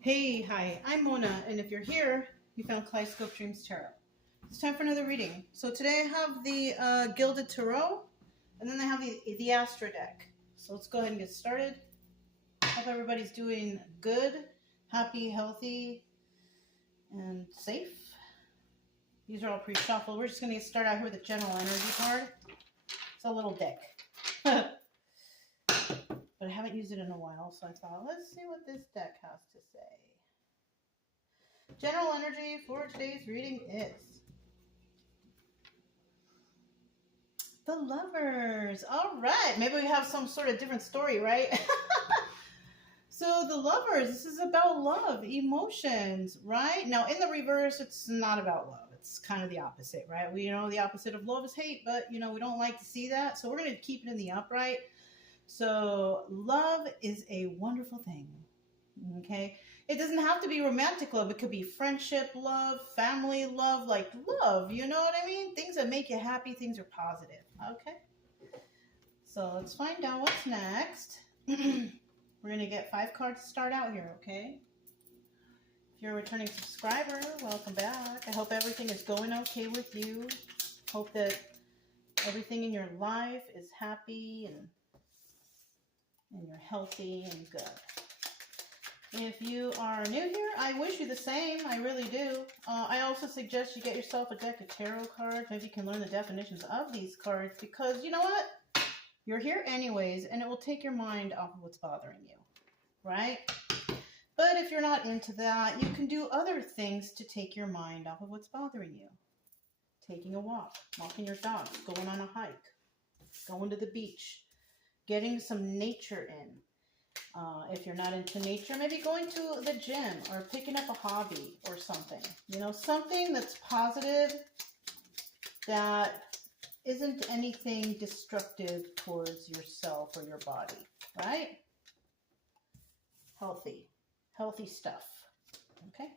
Hey, hi, I'm Mona, and if you're here, you found Kaleidoscope Dreams Tarot. It's time for another reading. So today I have the Gilded Tarot, and then I have the Astro deck. So let's go ahead and get started. Hope everybody's doing good, happy, healthy, and safe. These are all pre-shuffled. We're just going to start out here with the General Energy card. It's a little deck. But I haven't used it in a while, so I thought, let's see what this deck has to say. General energy for today's reading is the Lovers. All right, maybe we have some sort of different story, right? So the Lovers, this is about love, emotions, right? Now in the reverse, it's not about love. It's kind of the opposite, right? We know the opposite of love is hate, but we don't like to see that. So we're going to keep it in the upright. So love is a wonderful thing, okay? It doesn't have to be romantic love. It could be friendship love, family love, like love, you know what I mean? Things that make you happy, things are positive, okay? So let's find out what's next. We're going to get 5 cards to start out here, okay? If you're a returning subscriber, welcome back. I hope everything is going okay with you. Hope that everything in your life is happy and you're healthy and good. If you are new here, I wish you the same. I really do. I also suggest you get yourself a deck of tarot cards. Maybe you can learn the definitions of these cards because you know what? You're here anyways, and it will take your mind off of what's bothering you, right? But if you're not into that, you can do other things to take your mind off of what's bothering you. Taking a walk, walking your dog, going on a hike, going to the beach, getting some nature in. If you're not into nature, maybe going to the gym or picking up a hobby or something. Something that's positive that isn't anything destructive towards yourself or your body, right? Healthy stuff, okay?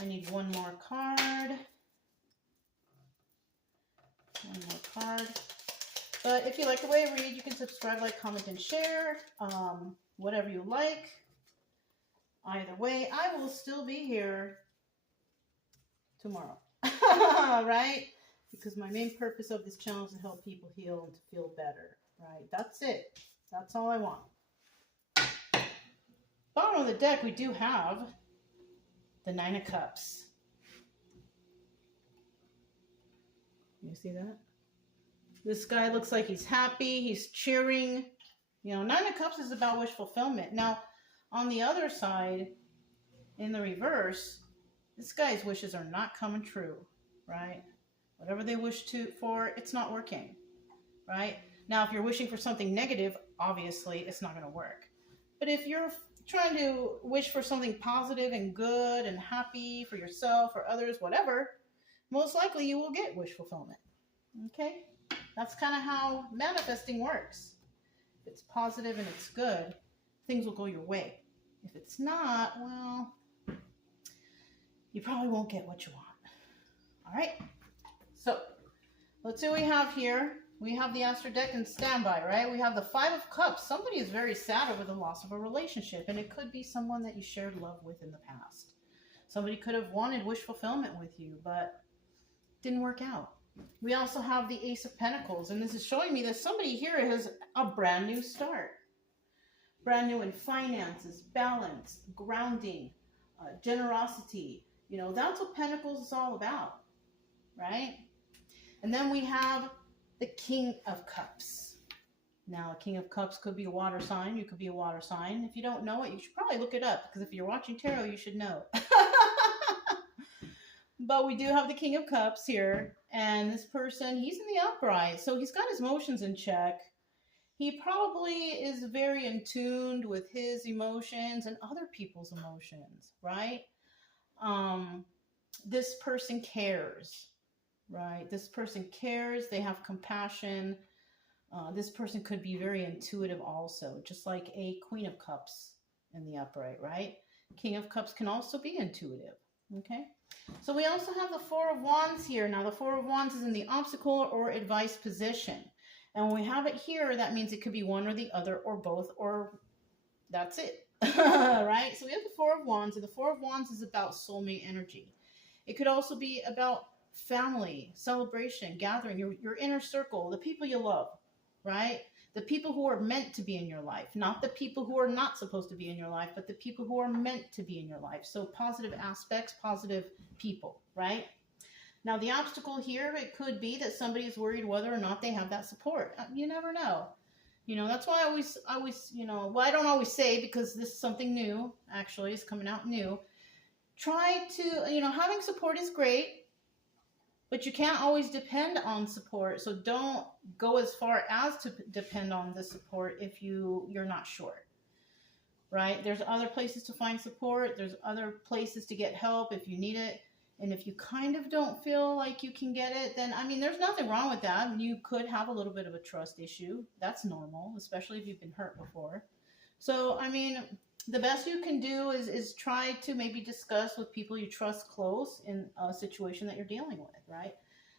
I need one more card. One more card. But if you like the way I read, you can subscribe, like, comment, and share. Whatever you like. Either way, I will still be here tomorrow. Right? Because my main purpose of this channel is to help people heal and to feel better. Right? That's it. That's all I want. Bottom of the deck, we do have the 9 of Cups. You see that? This guy looks like he's happy, he's cheering. 9 of Cups is about wish fulfillment. Now, on the other side, in the reverse, this guy's wishes are not coming true, right? Whatever they wish for, it's not working, right? Now, if you're wishing for something negative, obviously, it's not going to work. But if you're trying to wish for something positive and good and happy for yourself or others, whatever, most likely you will get wish fulfillment, okay? That's kind of how manifesting works. If it's positive and it's good, things will go your way. If it's not, well, you probably won't get what you want. All right? So, let's see what we have here. We have the Astro deck in standby, right? We have the 5 of Cups. Somebody is very sad over the loss of a relationship, and it could be someone that you shared love with in the past. Somebody could have wanted wish fulfillment with you, but didn't work out. We also have the Ace of Pentacles, and this is showing me that somebody here has a brand new start. Brand new in finances, balance, grounding, generosity. That's what Pentacles is all about, right? And then we have the King of Cups. Now, a King of Cups could be a water sign. You could be a water sign. If you don't know it, you should probably look it up, because if you're watching tarot, you should know. But we do have the King of Cups here, and this person, he's in the upright, so he's got his emotions in check. He probably is very in tune with his emotions and other people's emotions, right? This person cares, right? This person cares. They have compassion. This person could be very intuitive also, just like a Queen of Cups in the upright, right? King of Cups can also be intuitive, okay? So we also have the 4 of Wands here. Now, the 4 of Wands is in the obstacle or advice position. And when we have it here, that means it could be one or the other or both, or that's it. right? So we have the Four of Wands, and the Four of Wands is about soulmate energy. It could also be about family, celebration, gathering, your inner circle, the people you love, right? The people who are meant to be in your life, not the people who are not supposed to be in your life, but the people who are meant to be in your life. So positive aspects, positive people, right? Now, the obstacle here, it could be that somebody is worried whether or not they have that support. You never know. That's why I always, well, I don't always say, because this is something new, actually, it's coming out new. Try to, having support is great, but you can't always depend on support. So don't go as far as to depend on the support if you're not sure, right? There's other places to find support. There's other places to get help if you need it. And if you kind of don't feel like you can get it, then, there's nothing wrong with that. You could have a little bit of a trust issue. That's normal, especially if you've been hurt before. So, the best you can do is try to maybe discuss with people you trust close in a situation that you're dealing with, right?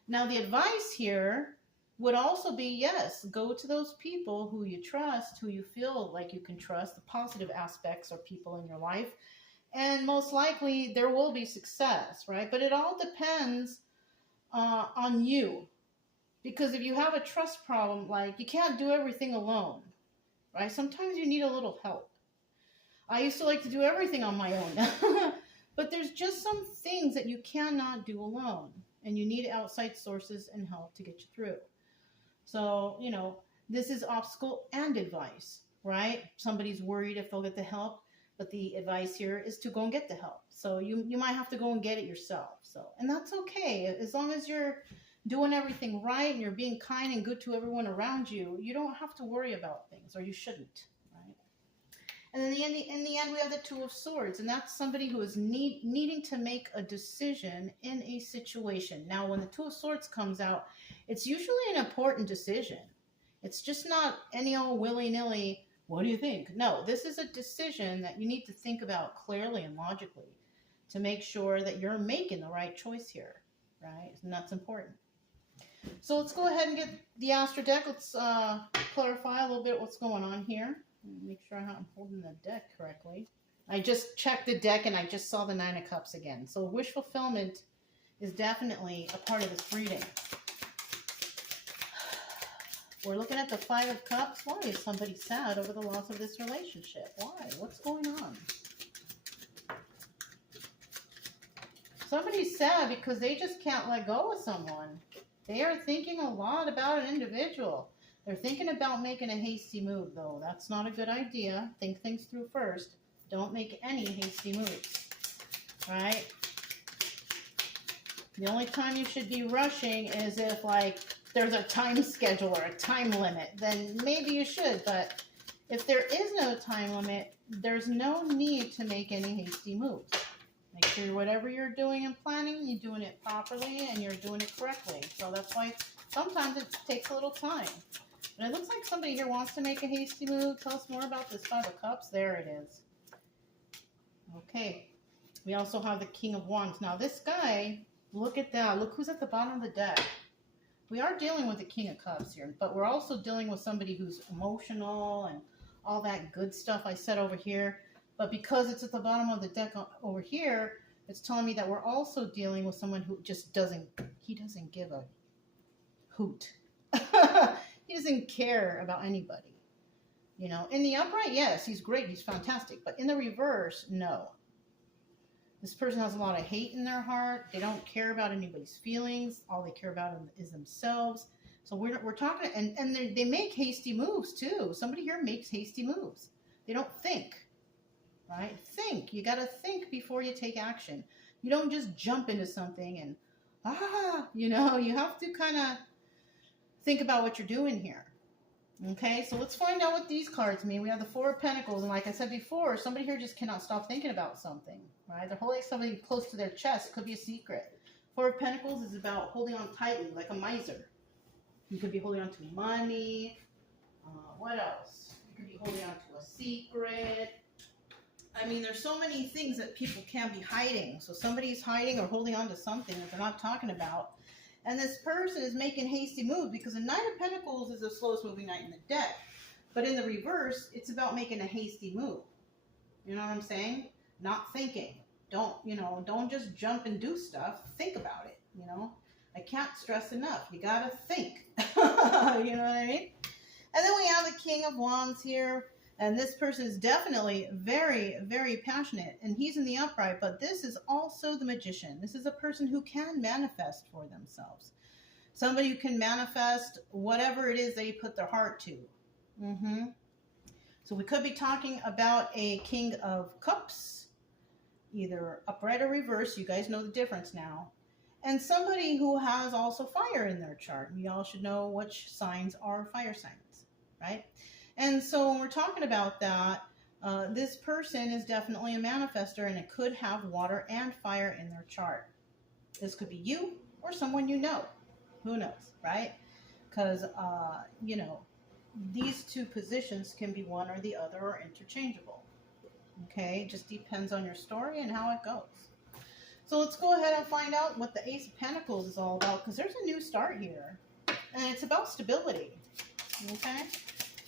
Now, the advice here would also be, yes, go to those people who you trust, who you feel like you can trust. The positive aspects are people in your life. And most likely there will be success, right? But it all depends on you. Because if you have a trust problem, like, you can't do everything alone, right? Sometimes you need a little help. I used to like to do everything on my own. But there's just some things that you cannot do alone. And you need outside sources and help to get you through. So, this is obstacle and advice, right? Somebody's worried if they'll get the help. But the advice here is to go and get the help. So you might have to go and get it yourself. And that's okay. As long as you're doing everything right and you're being kind and good to everyone around you, you don't have to worry about things, or you shouldn't. And then in the end, we have the Two of Swords, and that's somebody who is needing to make a decision in a situation. Now, when the Two of Swords comes out, it's usually an important decision. It's just not any old willy-nilly, what do you think? No, this is a decision that you need to think about clearly and logically to make sure that you're making the right choice here, right? And that's important. So let's go ahead and get the Astro deck. Let's clarify a little bit what's going on here. Make sure I'm holding the deck correctly. I just checked the deck and I just saw the Nine of Cups again. So wish fulfillment is definitely a part of this reading. We're looking at the Five of Cups. Why is somebody sad over the loss of this relationship? Why? What's going on? Somebody's sad because they just can't let go of someone. They are thinking a lot about an individual. They're thinking about making a hasty move, though. That's not a good idea. Think things through first. Don't make any hasty moves, right? The only time you should be rushing is if, like, there's a time schedule or a time limit. Then maybe you should, but if there is no time limit, there's no need to make any hasty moves. Make sure whatever you're doing and planning, you're doing it properly and you're doing it correctly. So that's why sometimes it takes a little time. But it looks like somebody here wants to make a hasty move. Tell us more about this Five of Cups. There it is. Okay. We also have the King of Wands. Now this guy, look at that. Look who's at the bottom of the deck. We are dealing with the King of Cups here, but we're also dealing with somebody who's emotional and all that good stuff I said over here. But because it's at the bottom of the deck over here, it's telling me that we're also dealing with someone who just doesn't give a hoot. He doesn't care about anybody. In the upright, yes, he's great, he's fantastic. But in the reverse, no. This person has a lot of hate in their heart. They don't care about anybody's feelings. All they care about is themselves. So we're talking, and they make hasty moves too. Somebody here makes hasty moves. They don't think, right? Think. You got to think before you take action. You don't just jump into something and, you have to kind of think about what you're doing here. Okay, so let's find out what these cards mean. We have the Four of Pentacles, and like I said before, somebody here just cannot stop thinking about something, right? They're holding something close to their chest. Could be a secret. Four of Pentacles is about holding on tightly, like a miser. You could be holding on to money. What else? You could be holding on to a secret. There's so many things that people can be hiding. So somebody's hiding or holding on to something that they're not talking about. And this person is making hasty moves because the Knight of Pentacles is the slowest moving knight in the deck. But in the reverse, it's about making a hasty move. You know what I'm saying? Not thinking. Don't just jump and do stuff. Think about it, I can't stress enough. You gotta think. You know what I mean? And then we have the King of Wands here. And this person is definitely very, very passionate. And he's in the upright. But this is also the Magician. This is a person who can manifest for themselves. Somebody who can manifest whatever it is they put their heart to. So we could be talking about a King of Cups, either upright or reverse. You guys know the difference now. And somebody who has also fire in their chart. We all should know which signs are fire signs, right? And so when we're talking about that, this person is definitely a manifester, and it could have water and fire in their chart. This could be you or someone you know. Who knows, right? Because, these two positions can be one or the other or interchangeable. Okay, it just depends on your story and how it goes. So let's go ahead and find out what the Ace of Pentacles is all about, because there's a new start here, and it's about stability. Okay,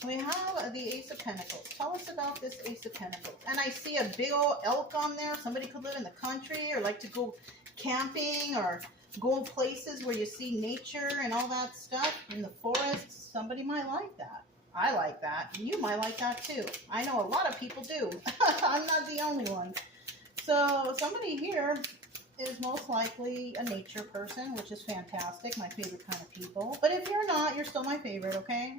we have the Ace of Pentacles. Tell us about this Ace of Pentacles. And I see a big old elk on there. Somebody could live in the country or like to go camping or go places where you see nature and all that stuff in the forest. Somebody might like that. I like that. You might like that too. I know a lot of people do. I'm not the only one. So somebody here is most likely a nature person, which is fantastic. My favorite kind of people. But if you're not, you're still my favorite, okay?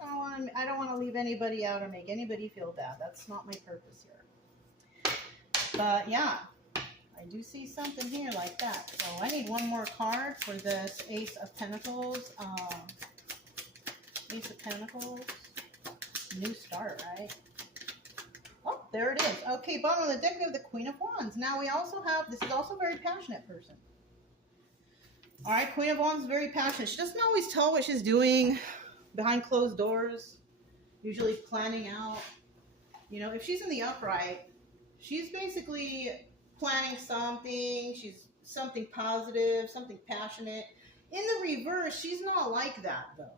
I don't want to leave anybody out or make anybody feel bad. That's not my purpose here. But yeah, I do see something here like that. So I need one more card for this Ace of Pentacles. Ace of Pentacles. New start, right? Oh, there it is. Okay, bottom of the deck we have the Queen of Wands. Now we also have, this is also a very passionate person. All right, Queen of Wands is very passionate. She doesn't always tell what she's doing behind closed doors, usually planning out. If she's in the upright, she's basically planning something. She's something positive, something passionate. In the reverse, she's not like that, though.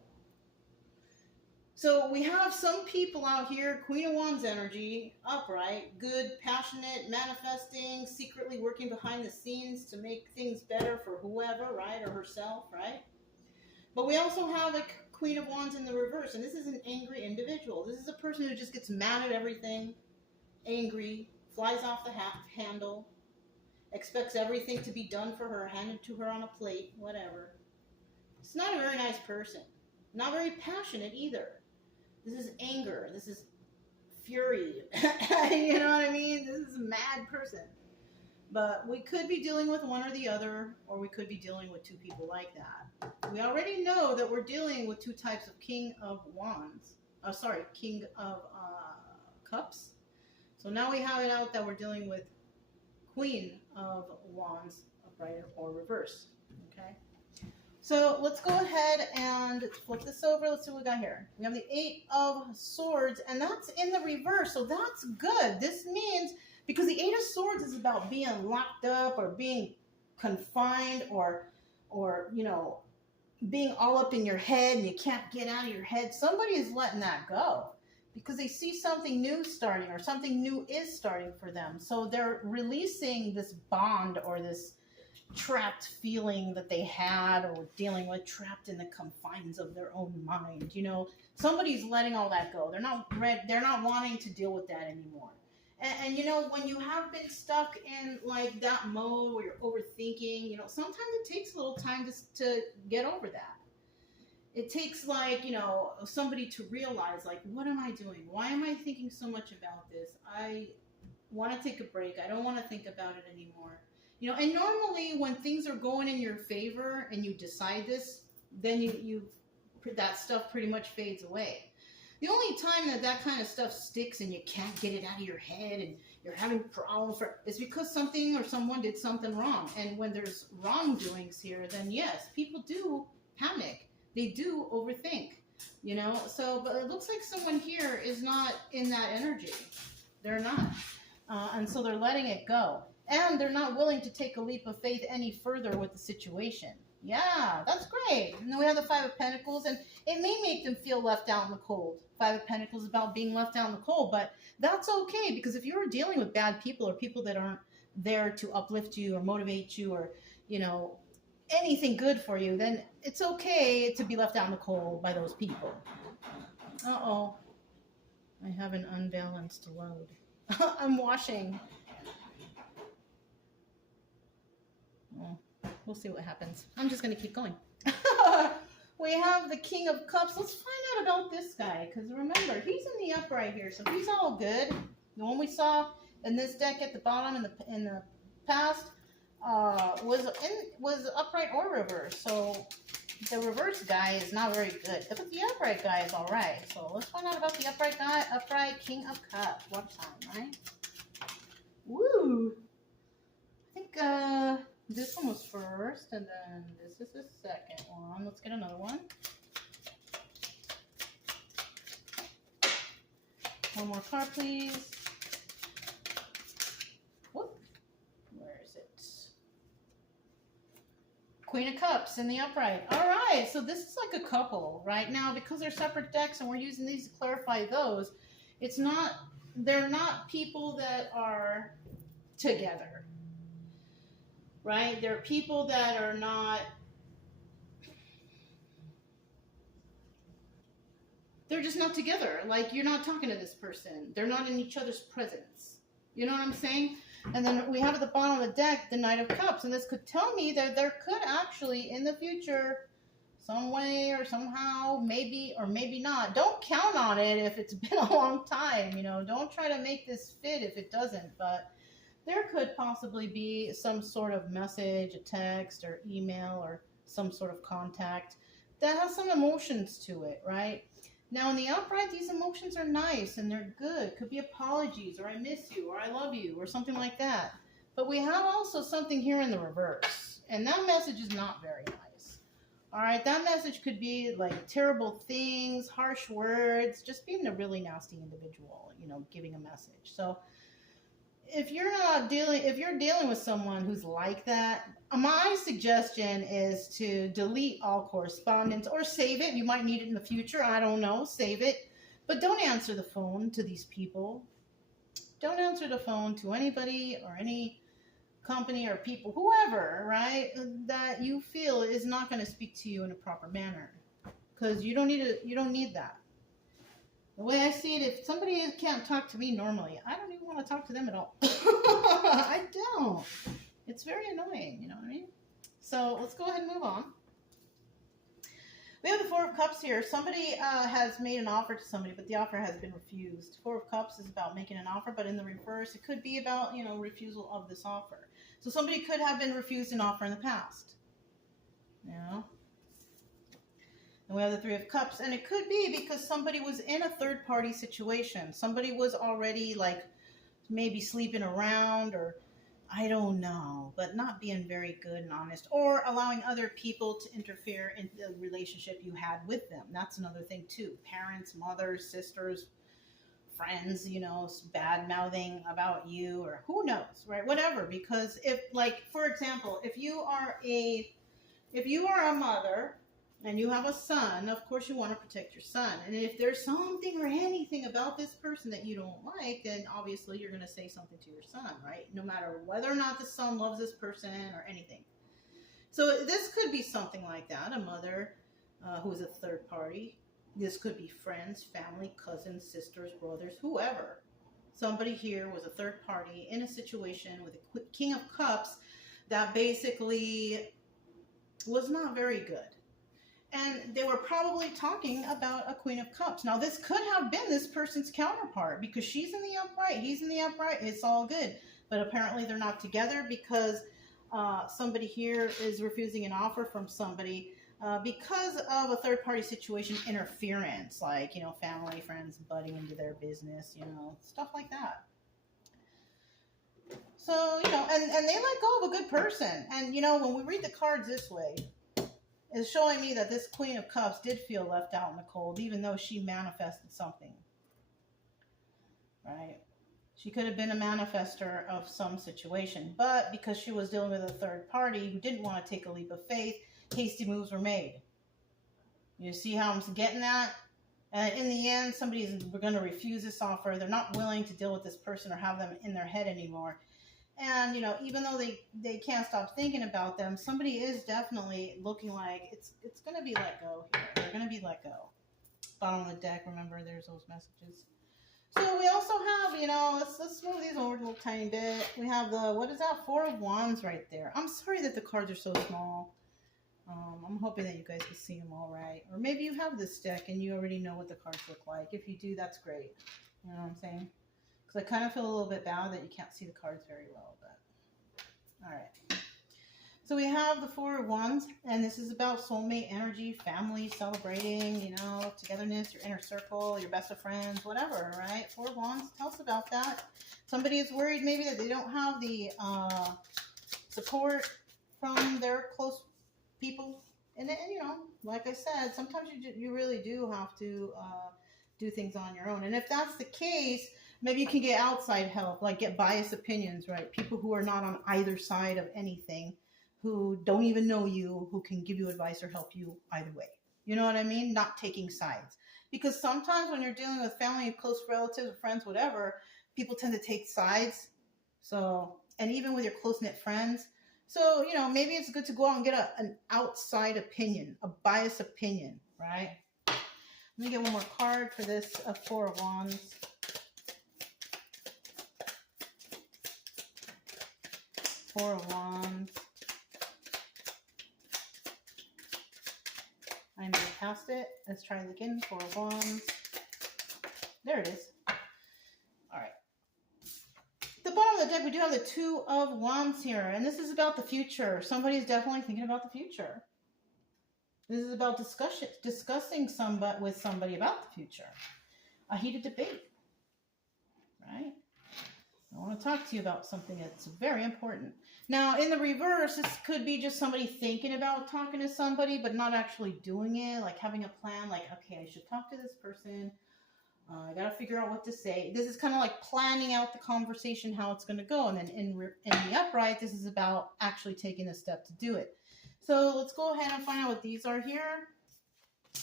So we have some people out here, Queen of Wands energy, upright, good, passionate, manifesting, secretly working behind the scenes to make things better for whoever, right, or herself, right? But we also have a Queen of Wands in the reverse, and this is an angry individual. This is a person who just gets mad at everything, angry, flies off the handle, expects everything to be done for her, handed to her on a plate, whatever. It's not a very nice person. Not very passionate either. This is anger. This is fury. You know what I mean? This is a mad person. But we could be dealing with one or the other, or we could be dealing with two people like that. We already know that we're dealing with two types of King of Wands. King of Cups. So now we have it out that we're dealing with Queen of Wands, upright or reverse. Okay? So let's go ahead and flip this over. Let's see what we got here. We have the Eight of Swords, and that's in the reverse, so that's good. This means, because the Eight of Swords is about being locked up or being confined or being all up in your head and you can't get out of your head. Somebody is letting that go because they see something new starting or something new is starting for them. So they're releasing this bond or this trapped feeling that they had or were dealing with, trapped in the confines of their own mind. Somebody's letting all that go. They're not wanting to deal with that anymore. And when you have been stuck in like that mode where you're overthinking, sometimes it takes a little time to get over that. It takes somebody to realize, what am I doing? Why am I thinking so much about this? I want to take a break. I don't want to think about it anymore. And normally when things are going in your favor and you decide this, then that stuff pretty much fades away. The only time that kind of stuff sticks and you can't get it out of your head and you're having problems is because something or someone did something wrong. And when there's wrongdoings here, then yes, people do panic. They do overthink, but it looks like someone here is not in that energy. They're not. And so they're letting it go. And they're not willing to take a leap of faith any further with the situation. Yeah, that's great. And then we have the Five of Pentacles, and it may make them feel left out in the cold. Five of Pentacles is about being left out in the cold, but that's okay, because if you're dealing with bad people or people that aren't there to uplift you or motivate you or, you know, anything good for you, then it's okay to be left out in the cold by those people. Uh-oh. I have an unbalanced load. I'm washing. Oh, we'll see what happens. I'm just going to keep going. We have the King of Cups. Let's find out about this guy, because remember, he's in the upright here, so he's all good. The one we saw in this deck at the bottom in the past was upright or reverse. So the reverse guy is not very good, but the upright guy is all right. So let's find out about the upright guy. Upright King of Cups. One time, right? Woo! I think this one was first, and then this is the second one. Let's get another one. One more card, please. Whoop. Where is it? Queen of Cups in the upright. All right, so this is like a couple right now, because they're separate decks and we're using these to clarify those. It's not, they're not people that are together, right? They're people that are not, they're just not together. Like, you're not talking to this person. They're not in each other's presence. You know what I'm saying? And then we have at the bottom of the deck the Knight of Cups. And this could tell me that there could actually, in the future, some way or somehow, maybe or maybe not. Don't count on it if it's been a long time. You know, don't try to make this fit if it doesn't. But there could possibly be some sort of message, a text or email or some sort of contact that has some emotions to it, right? Now, in the upright, these emotions are nice and they're good. Could be apologies, or I miss you, or I love you, or something like that. But we have also something here in the reverse, and that message is not very nice. All right, that message could be like terrible things, harsh words, just being a really nasty individual, you know, giving a message. So if you're dealing with someone who's like that, my suggestion is to delete all correspondence or save it. You might need it in the future. I don't know. Save it. But don't answer the phone to these people. Don't answer the phone to anybody or any company or people, whoever, right, that you feel is not going to speak to you in a proper manner. Because you don't need that. The way I see it, if somebody can't talk to me normally, I don't even want to talk to them at all. I don't. It's very annoying, you know what I mean? So let's go ahead and move on. We have the Four of Cups here. Somebody has made an offer to somebody, but the offer has been refused. Four of Cups is about making an offer, but in the reverse, it could be about, you know, refusal of this offer. So somebody could have been refused an offer in the past. You know? And we have the Three of Cups, and it could be because somebody was in a third-party situation. Somebody was already, like, maybe sleeping around, or I don't know, but not being very good and honest, or allowing other people to interfere in the relationship you had with them. That's another thing, too. Parents, mothers, sisters, friends, you know, bad-mouthing about you, or who knows, right? Whatever, because if, like, for example, if you are a mother and you have a son, of course you want to protect your son. And if there's something or anything about this person that you don't like, then obviously you're going to say something to your son, right? No matter whether or not the son loves this person or anything. So this could be something like that, a mother who is a third party. This could be friends, family, cousins, sisters, brothers, whoever. Somebody here was a third party in a situation with a King of Cups that basically was not very good. And they were probably talking about a Queen of Cups. Now, this could have been this person's counterpart, because she's in the upright, he's in the upright, it's all good. But apparently they're not together because somebody here is refusing an offer from somebody because of a third-party situation interference, like, you know, family, friends butting into their business, you know, stuff like that. So, you know, and they let go of a good person. And, you know, when we read the cards this way, is showing me that this Queen of Cups did feel left out in the cold, even though she manifested something, right? She could have been a manifester of some situation, but because she was dealing with a third party who didn't want to take a leap of faith, hasty moves were made. You see how I'm getting at? And in the end, somebody's going to refuse this offer. They're not willing to deal with this person or have them in their head anymore. And, you know, even though they can't stop thinking about them, somebody is definitely looking like it's going to be let go here. They're going to be let go. Bottom of the deck, remember, there's those messages. So we also have, you know, let's move these over a little tiny bit. We have the, what is that? 4 of Wands right there. I'm sorry that the cards are so small. I'm hoping that you guys can see them all right. Or maybe you have this deck and you already know what the cards look like. If you do, that's great. You know what I'm saying? Because I kind of feel a little bit bad that you can't see the cards very well. But all right. So we have the 4 of Wands, and this is about soulmate energy, family, celebrating, you know, togetherness, your inner circle, your best of friends, whatever, right? 4 of Wands, tell us about that. Somebody is worried maybe that they don't have the support from their close people. And you know, like I said, sometimes you really do have to do things on your own. And if that's the case, maybe you can get outside help, like get biased opinions, right? People who are not on either side of anything, who don't even know you, who can give you advice or help you either way. You know what I mean? Not taking sides. Because sometimes when you're dealing with family, close relatives, friends, whatever, people tend to take sides. So, and even with your close-knit friends. So, you know, maybe it's good to go out and get an outside opinion, a biased opinion, right? Let me get one more card for this 4 of Wands. 4 of Wands. I moved past it. Let's try it again. 4 of Wands. There it is. All right. At the bottom of the deck, we do have the 2 of Wands here, and this is about the future. Somebody's definitely thinking about the future. This is about discussing with somebody about the future. A heated debate, right? I want to talk to you about something that's very important. Now, in the reverse, this could be just somebody thinking about talking to somebody, but not actually doing it, like having a plan, like, okay, I should talk to this person. I got to figure out what to say. This is kind of like planning out the conversation, how it's going to go. And then in the upright, this is about actually taking a step to do it. So let's go ahead and find out what these are here.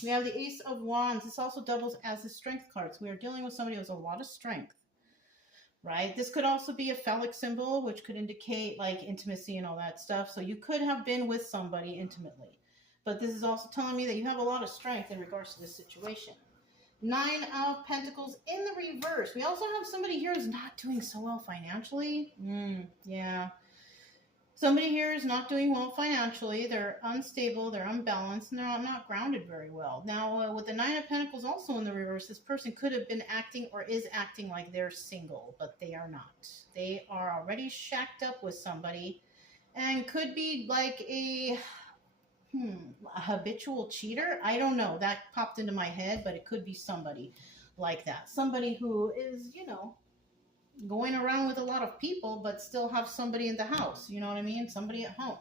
We have the Ace of Wands. This also doubles as the strength cards. We are dealing with somebody who has a lot of strength, right? This could also be a phallic symbol, which could indicate like intimacy and all that stuff. So you could have been with somebody intimately. But this is also telling me that you have a lot of strength in regards to this situation. 9 of Pentacles in the reverse. We also have somebody here who's not doing so well financially. Yeah. Somebody here is not doing well financially. They're unstable, they're unbalanced, and they're not grounded very well. Now, with the 9 of Pentacles also in the reverse, this person could have been acting or is acting like they're single, but they are not. They are already shacked up with somebody and could be like a habitual cheater. I don't know. That popped into my head, but it could be somebody like that. Somebody who is, you know, going around with a lot of people, but still have somebody in the house. You know what I mean? Somebody at home.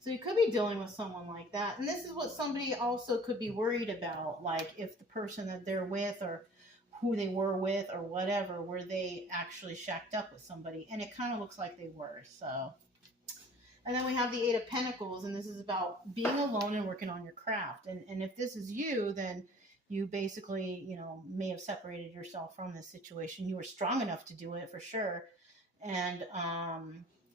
So you could be dealing with someone like that. And this is what somebody also could be worried about. Like if the person that they're with or who they were with or whatever, were they actually shacked up with somebody? And it kind of looks like they were. So. And then we have the 8 of Pentacles, and this is about being alone and working on your craft. And if this is you, then you basically, you know, may have separated yourself from this situation. You were strong enough to do it for sure. And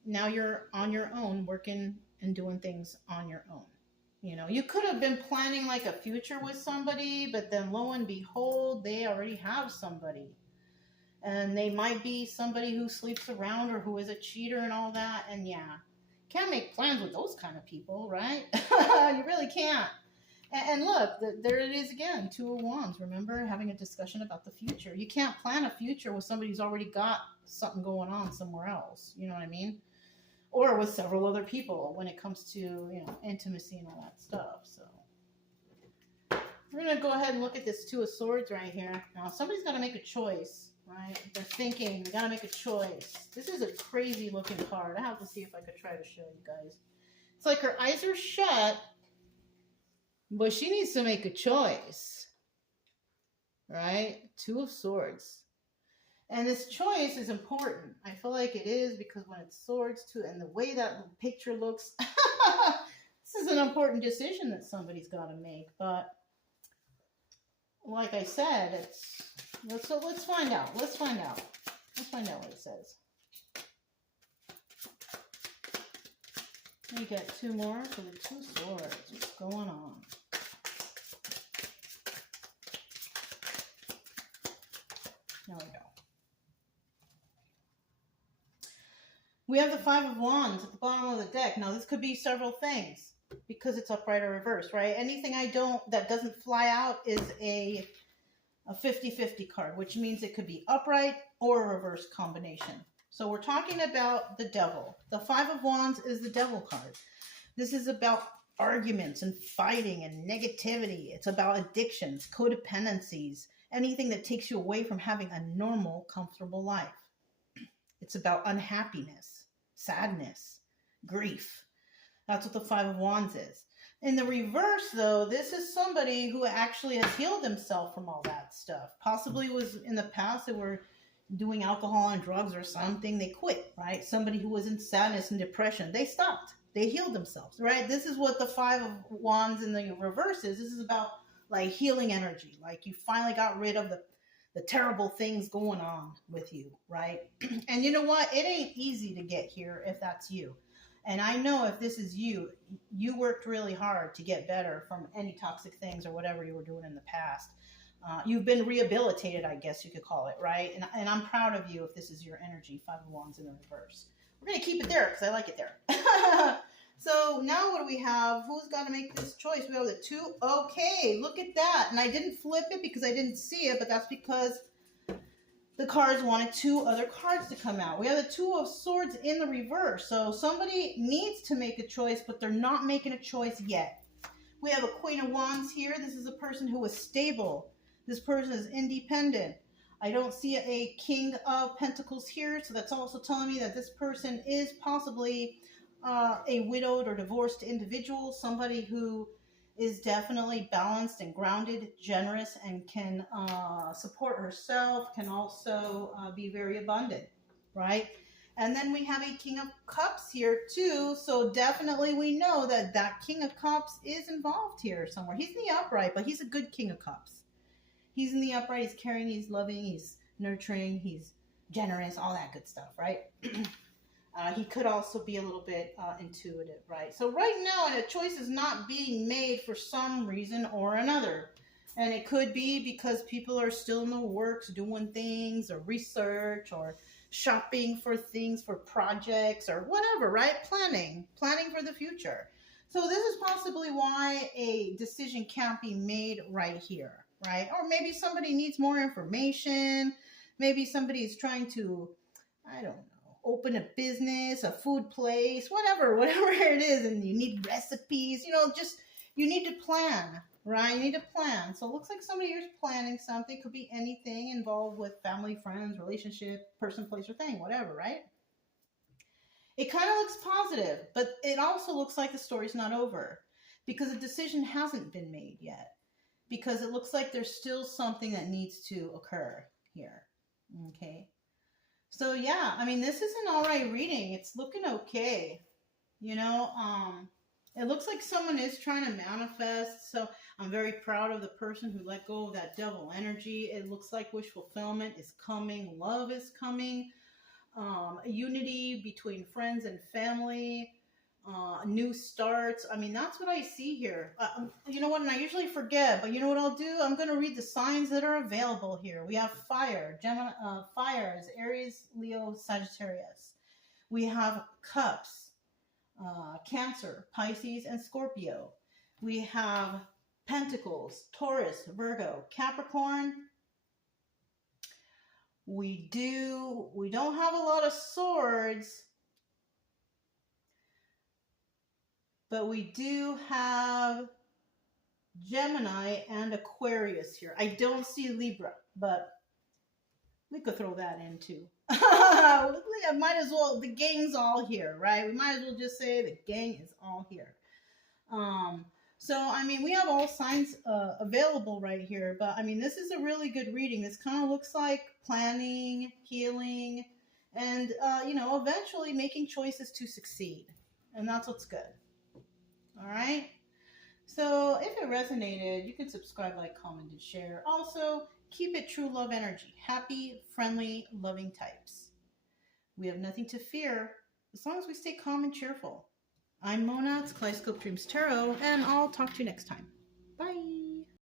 now you're on your own, working and doing things on your own. You know, you could have been planning like a future with somebody, but then lo and behold, they already have somebody. And they might be somebody who sleeps around or who is a cheater and all that. And yeah. Can't make plans with those kind of people, right? You really can't. And look, there it is again, 2 of Wands. Remember, having a discussion about the future. You can't plan a future with somebody who's already got something going on somewhere else. You know what I mean? Or with several other people when it comes to, you know, intimacy and all that stuff. So we're going to go ahead and look at this 2 of Swords right here. Now, somebody's got to make a choice. Right? They're thinking, they gotta make a choice. This is a crazy looking card. I have to see if I could try to show you guys. It's like her eyes are shut, but she needs to make a choice. Right? 2 of Swords. And this choice is important. I feel like it is because when it's swords too, and the way that picture looks, This is an important decision that somebody's got to make. But like I said, let's find out. Let's find out. Let's find out what it says. We get two more for the Two Swords. What's going on? There we go. We have the Five of Wands at the bottom of the deck. Now, this could be several things because it's upright or reversed, right? Anything that doesn't fly out is a 50-50 card, which means it could be upright or a reverse combination. So we're talking about the Devil. The Five of Wands is the Devil card. This is about arguments and fighting and negativity. It's about addictions, codependencies, anything that takes you away from having a normal, comfortable life. It's about unhappiness, sadness, grief. That's what the Five of Wands is. In the reverse, though, this is somebody who actually has healed themselves from all that stuff. Possibly was in the past they were doing alcohol and drugs or something. They quit, right? Somebody who was in sadness and depression, they stopped. They healed themselves, right? This is what the Five of Wands in the reverse is. This is about like healing energy. Like you finally got rid of the terrible things going on with you, right? And you know what? It ain't easy to get here if that's you. And I know if this is you, you worked really hard to get better from any toxic things or whatever you were doing in the past. You've been rehabilitated, I guess you could call it, right? And I'm proud of you if this is your energy, Five of Wands in the reverse. We're going to keep it there because I like it there. So now what do we have? Who's got to make this choice? We have the two. Okay, look at that. And I didn't flip it because I didn't see it, but that's because the cards wanted two other cards to come out. We have the Two of Swords in the reverse. So somebody needs to make a choice, but they're not making a choice yet. We have a Queen of Wands here. This is a person who is stable. This person is independent. I don't see a King of Pentacles here, so that's also telling me that this person is possibly a widowed or divorced individual, somebody who is definitely balanced and grounded, generous, and can support herself, can also be very abundant, right? And then we have a King of Cups here too, so definitely we know that that King of Cups is involved here somewhere. He's in the upright, but he's a good King of Cups. He's in the upright, he's caring, he's loving, he's nurturing, he's generous, all that good stuff, right? He could also be a little bit intuitive, right? So right now, a choice is not being made for some reason or another. And it could be because people are still in the works doing things or research or shopping for things for projects or whatever, right? Planning for the future. So this is possibly why a decision can't be made right here, right? Or maybe somebody needs more information. Maybe somebody is trying to, I don't know, open a business, a food place, whatever it is, and you need recipes, just, you need to plan, right? You need to plan. So it looks like somebody here's planning something. Could be anything involved with family, friends, relationship, person, place, or thing, whatever, right? It kind of looks positive, but it also looks like the story's not over because a decision hasn't been made yet, because it looks like there's still something that needs to occur here, okay? So yeah, I mean, this is an all right reading. It's looking okay. It looks like someone is trying to manifest. So I'm very proud of the person who let go of that devil energy. It looks like wish fulfillment is coming. Love is coming. Unity between friends and family. New starts. I mean, that's what I see here. You know what? And I usually forget, but you know what I'll do? I'm going to read the signs that are available here. We have fire. Fire is Aries, Leo, Sagittarius. We have cups, Cancer, Pisces, and Scorpio. We have pentacles, Taurus, Virgo, Capricorn. We don't have a lot of swords, but we do have Gemini and Aquarius here. I don't see Libra, but we could throw that in too. I might as well, the gang's all here, right? We might as well just say the gang is all here. So, I mean, we have all signs available right here, but I mean, this is a really good reading. This kind of looks like planning, healing, and, eventually making choices to succeed. And that's what's good. All right. So if it resonated, you can subscribe, like, comment, and share. Also, keep it true love energy. Happy, friendly, loving types. We have nothing to fear as long as we stay calm and cheerful. I'm Mona, it's Kaleidoscope Dreams Tarot, and I'll talk to you next time.